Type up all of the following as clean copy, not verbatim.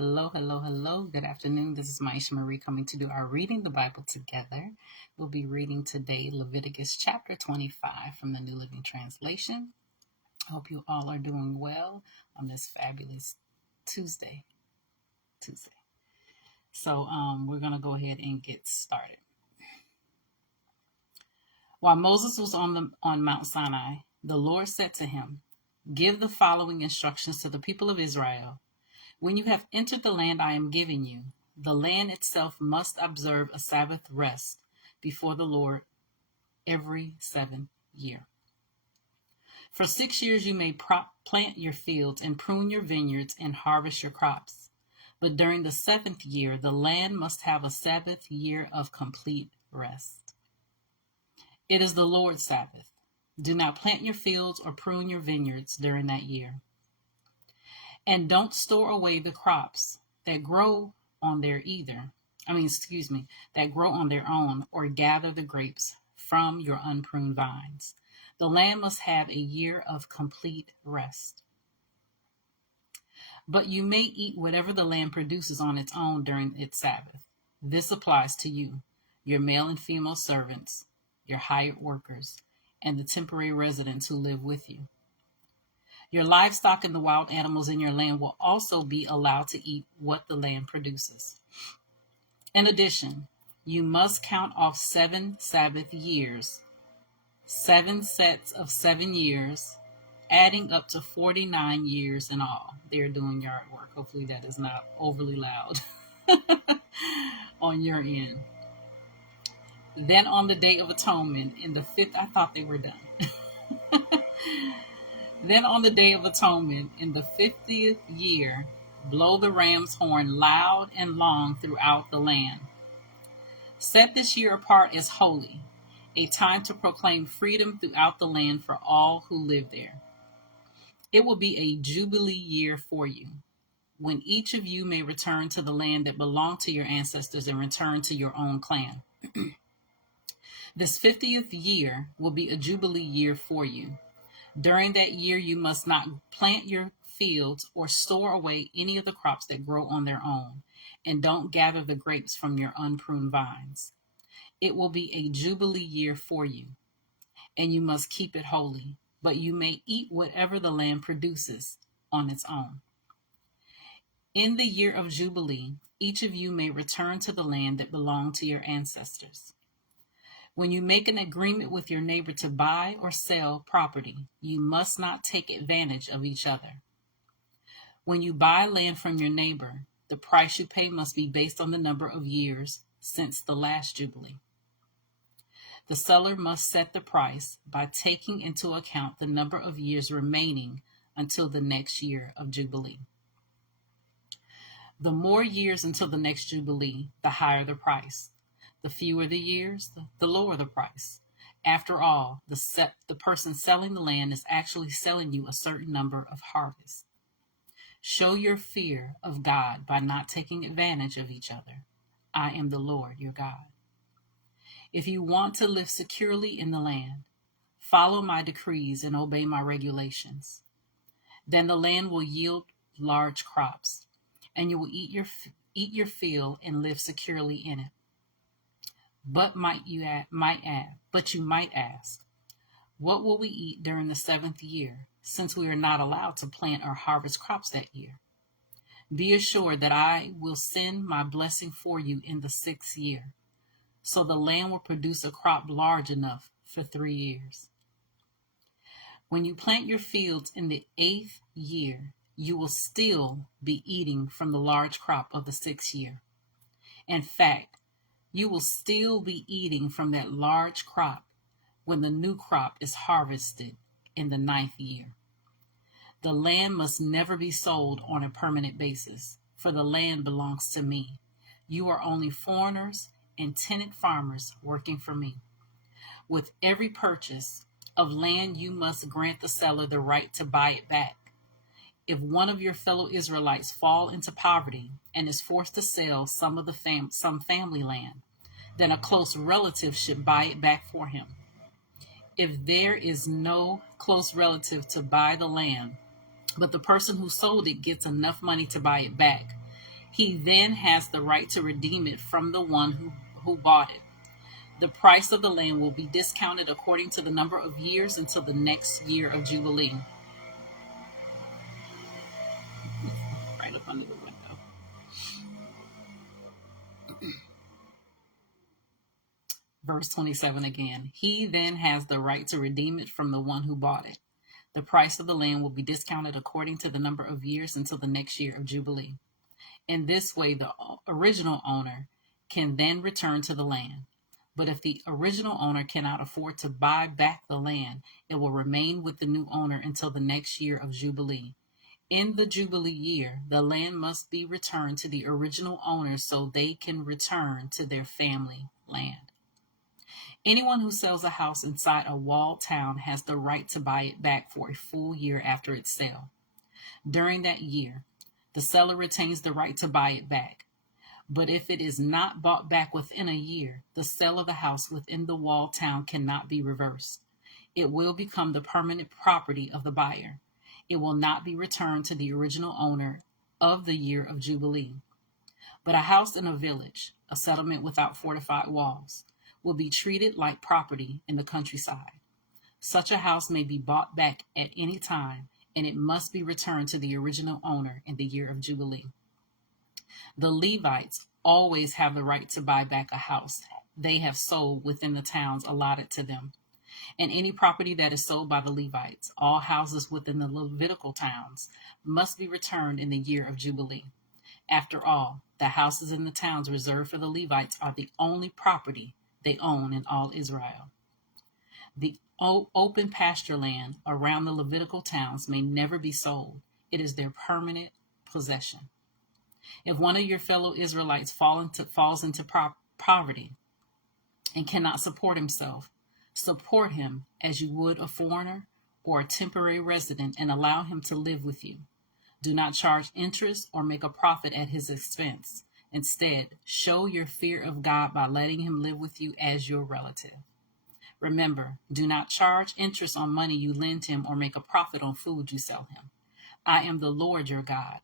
Hello, hello, hello. Good afternoon. This is Myesha Marie coming to do our Reading the Bible together. We'll be reading today Leviticus Chapter 25 from the New Living Translation. I hope you all are doing well on this fabulous Tuesday. So we're going to go ahead and get started. While Moses was on Mount Sinai, the Lord said to him, "Give the following instructions to the people of Israel. When you have entered the land I am giving you, the land itself must observe a Sabbath rest before the Lord every 7th year. For 6 years you may plant your fields and prune your vineyards and harvest your crops. But during the 7th year, the land must have a Sabbath year of complete rest. It is the Lord's Sabbath. Do not plant your fields or prune your vineyards during that year. And don't store away the crops that grow on their own, or gather the grapes from your unpruned vines. The land must have a year of complete rest. But you may eat whatever the land produces on its own during its Sabbath. This applies to you, your male and female servants, your hired workers, and the temporary residents who live with you. Your livestock and the wild animals in your land will also be allowed to eat what the land produces. In addition, you must count off 7 Sabbath years, 7 sets of 7 years, adding up to 49 years in all." They're doing yard work. Hopefully that is not overly loud on your end. Then on the Day of Atonement, in the 5th, I thought they were done. Then on the Day of Atonement, in the 50th year, blow the ram's horn loud and long throughout the land. Set this year apart as holy, a time to proclaim freedom throughout the land for all who live there. It will be a jubilee year for you, when each of you may return to the land that belonged to your ancestors and return to your own clan. This 50th year will be a jubilee year for you. During that year, you must not plant your fields or store away any of the crops that grow on their own, and don't gather the grapes from your unpruned vines. It will be a jubilee year for you, and you must keep it holy, but you may eat whatever the land produces on its own. In the year of Jubilee, each of you may return to the land that belonged to your ancestors. When you make an agreement with your neighbor to buy or sell property, you must not take advantage of each other. When you buy land from your neighbor, the price you pay must be based on the number of years since the last Jubilee. The seller must set the price by taking into account the number of years remaining until the next year of Jubilee. The more years until the next Jubilee, the higher the price. The fewer the years, the lower the price. After all, the person selling the land is actually selling you a certain number of harvests. Show your fear of God by not taking advantage of each other. I am the Lord, your God. If you want to live securely in the land, follow my decrees and obey my regulations. Then the land will yield large crops, and you will eat your field and live securely in it. But you might ask, what will we eat during the 7th year, since we are not allowed to plant or harvest crops that year? Be assured that I will send my blessing for you in the 6th year, so the land will produce a crop large enough for 3 years. When you plant your fields in the 8th year, you will still be eating from the large crop of the 6th year. In fact, you will still be eating from that large crop when the new crop is harvested in the 9th year. The land must never be sold on a permanent basis, for the land belongs to me. You are only foreigners and tenant farmers working for me. With every purchase of land, you must grant the seller the right to buy it back. If one of your fellow Israelites fall into poverty and is forced to sell some of some family land, then a close relative should buy it back for him. If there is no close relative to buy the land, but the person who sold it gets enough money to buy it back, He then has the right to redeem it from the one who bought it. The price of the land will be discounted according to the number of years until the next year of Jubilee. Right up under the window. Verse 27 again. He then has the right to redeem it from the one who bought it. The price of the land will be discounted according to the number of years until the next year of Jubilee. In this way, the original owner can then return to the land. But if the original owner cannot afford to buy back the land, it will remain with the new owner until the next year of Jubilee. In the Jubilee year, the land must be returned to the original owner so they can return to their family land. Anyone who sells a house inside a walled town has the right to buy it back for a full year after its sale. During that year, the seller retains the right to buy it back. But if it is not bought back within a year, the sale of the house within the walled town cannot be reversed. It will become the permanent property of the buyer. It will not be returned to the original owner of the year of Jubilee. But a house in a village, a settlement without fortified walls, will be treated like property in the countryside. Such a house may be bought back at any time, and it must be returned to the original owner in the year of Jubilee. The Levites always have the right to buy back a house they have sold within the towns allotted to them. And any property that is sold by the Levites, all houses within the Levitical towns, must be returned in the year of Jubilee. After all, the houses in the towns reserved for the Levites are the only property they own in all Israel. The open pasture land around the Levitical towns may never be sold. It is their permanent possession. If one of your fellow Israelites falls into poverty and cannot support himself, support him as you would a foreigner or a temporary resident and allow him to live with you. Do not charge interest or make a profit at his expense. Instead, show your fear of God by letting him live with you as your relative. Remember, do not charge interest on money you lend him or make a profit on food you sell him. I am the Lord your God,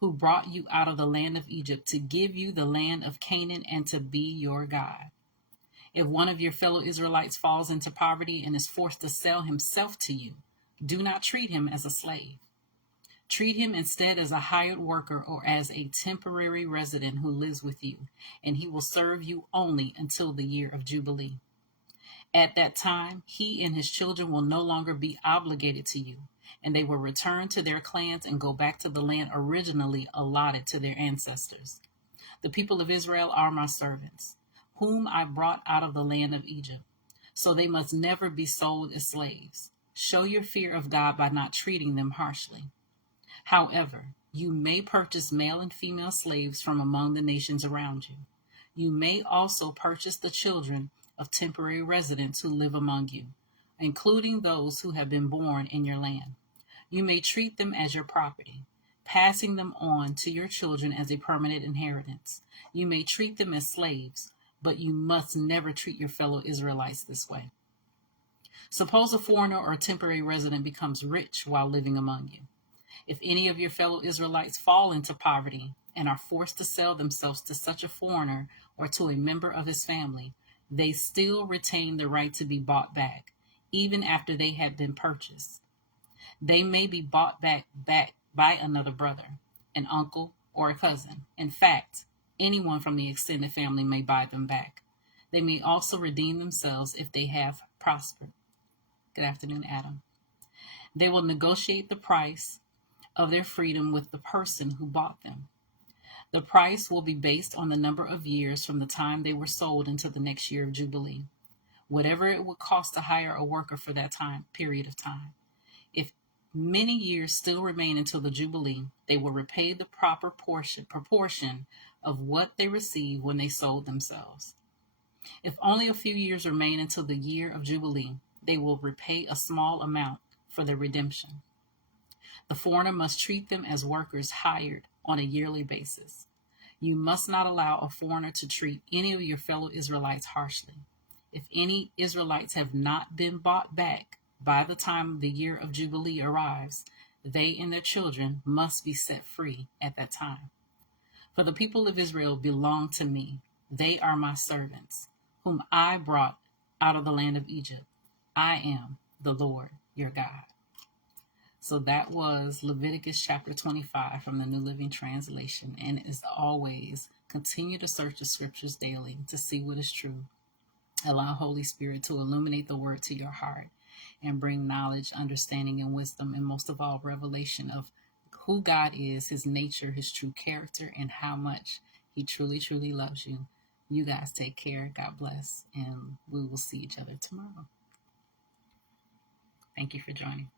who brought you out of the land of Egypt to give you the land of Canaan and to be your God. If one of your fellow Israelites falls into poverty and is forced to sell himself to you, do not treat him as a slave. Treat him instead as a hired worker or as a temporary resident who lives with you, and he will serve you only until the year of Jubilee. At that time, he and his children will no longer be obligated to you, and they will return to their clans and go back to the land originally allotted to their ancestors. The people of Israel are my servants, whom I brought out of the land of Egypt, so they must never be sold as slaves. Show your fear of God by not treating them harshly. However, you may purchase male and female slaves from among the nations around you. You may also purchase the children of temporary residents who live among you, including those who have been born in your land. You may treat them as your property, passing them on to your children as a permanent inheritance. You may treat them as slaves, but you must never treat your fellow Israelites this way. Suppose a foreigner or a temporary resident becomes rich while living among you. If any of your fellow Israelites fall into poverty and are forced to sell themselves to such a foreigner or to a member of his family, they still retain the right to be bought back, even after they had been purchased. They may be bought back by another brother, an uncle, or a cousin. In fact, anyone from the extended family may buy them back. They may also redeem themselves if they have prospered. Good afternoon, Adam. They will negotiate the price of their freedom with the person who bought them. The price will be based on the number of years from the time they were sold until the next year of Jubilee, whatever it would cost to hire a worker for that period of time. If many years still remain until the Jubilee, they will repay the proper proportion of what they received when they sold themselves. If only a few years remain until the year of Jubilee, they will repay a small amount for their redemption. The foreigner must treat them as workers hired on a yearly basis. You must not allow a foreigner to treat any of your fellow Israelites harshly. If any Israelites have not been bought back by the time the year of Jubilee arrives, they and their children must be set free at that time. For the people of Israel belong to me. They are my servants, whom I brought out of the land of Egypt. I am the Lord your God. So that was Leviticus chapter 25 from the New Living Translation. And as always, continue to search the scriptures daily to see what is true. Allow Holy Spirit to illuminate the word to your heart and bring knowledge, understanding, and wisdom, and most of all, revelation of who God is, his nature, his true character, and how much he truly, truly loves you. You guys take care. God bless. And we will see each other tomorrow. Thank you for joining.